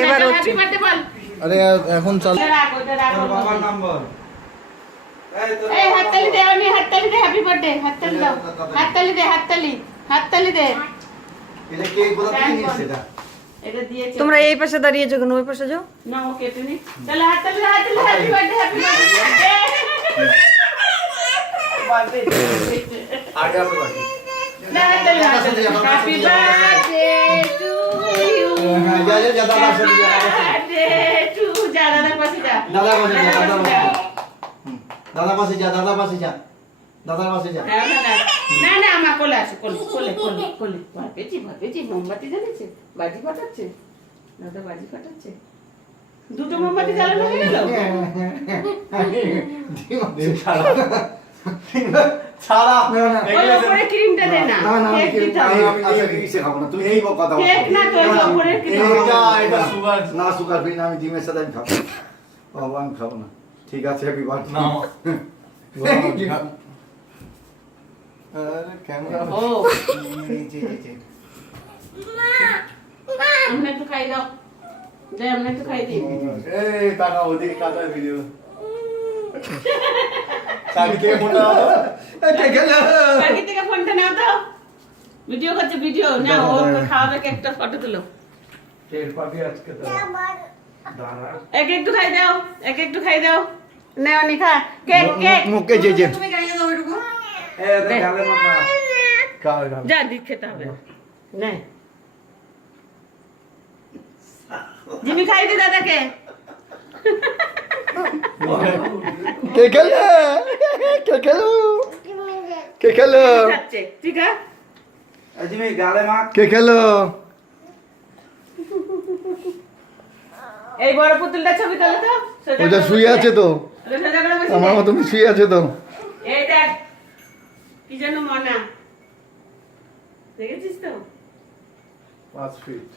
এবার হচ্ছে আরে এখন চাল বাবার নাম্বার এই হাততালি দে আমি হাততালি দে হ্যাপি বার্থডে হাততালি দাও হাততালি দে হাততালি দে এটা কে কোথা থেকে নিয়েছে এটা এটা দিয়েছে তোমরা এই পাশে দাঁড়িয়েছো কেন ওই পাশে যাও না ও কেটে নি চল হাততালি হ্যাপি বার্থডে আগে আসো বাকি হ্যাপি বার্থডে টু ইউ হ্যাঁ যা দাদা আসলে বার্থডে টু যা দাদা পাশে যা দাদা পাশে যা দাদা পাশে যা দাদা পাশে যা দাদার পাশে যা না না আমার কোলে আসো কোলে ভাবেছি মোমবাতি জ্বালিয়েছে বাজি ফাটাচ্ছে দাদা বাজি ফাটাচ্ছে দুটো মোমবাতি জ্বালানো হয়ে গেল ছাড়া ওই উপরে ক্রিমটা দে না কেক দিতে হবে আমি কিসে খাবো না তুমি এই কথা বলো কেক না তো উপরে ক্রিম এটা সুগার না সুগার ফ্রি না আমি ডিমের সাথে আমি খাবো বাবা আমি খাবো না ঠিক আছে হ্যাপি বার্থডে না আরে ক্যামেরা ও আমরা একটু খাই দাও দে আমরা একটু খাই দিই এই টাকা ওদিকে কাটা ভিডিও সাকি থেকে ফোন দাও এই গেল বাকি থেকে ফোনটা নাও তো ভিডিও করছে ভিডিও না ও খাওয়াবে কেকটা ফটো তুলো তেল পাবি আজকে তো দাঁড়া একটু খাই দাও নেও নি খা কেক মুখে যে তুমি খাইয়ে দাও একটু এ দে গালে মাথা খাও যা দিক খেতে হবে নে জিমি খাই দি দাদাকে কে খেলো খাচ্ছে ঠিক আছে আজিমে গালে মা কে খেলো এই বড় পুতুলটা ছবি তোলো তো ওটা শুয়ে আছে তো আমার মতন শুয়ে আছে তো এই দেখ কি যেন মনা দেখেছিস তো 5 ফিট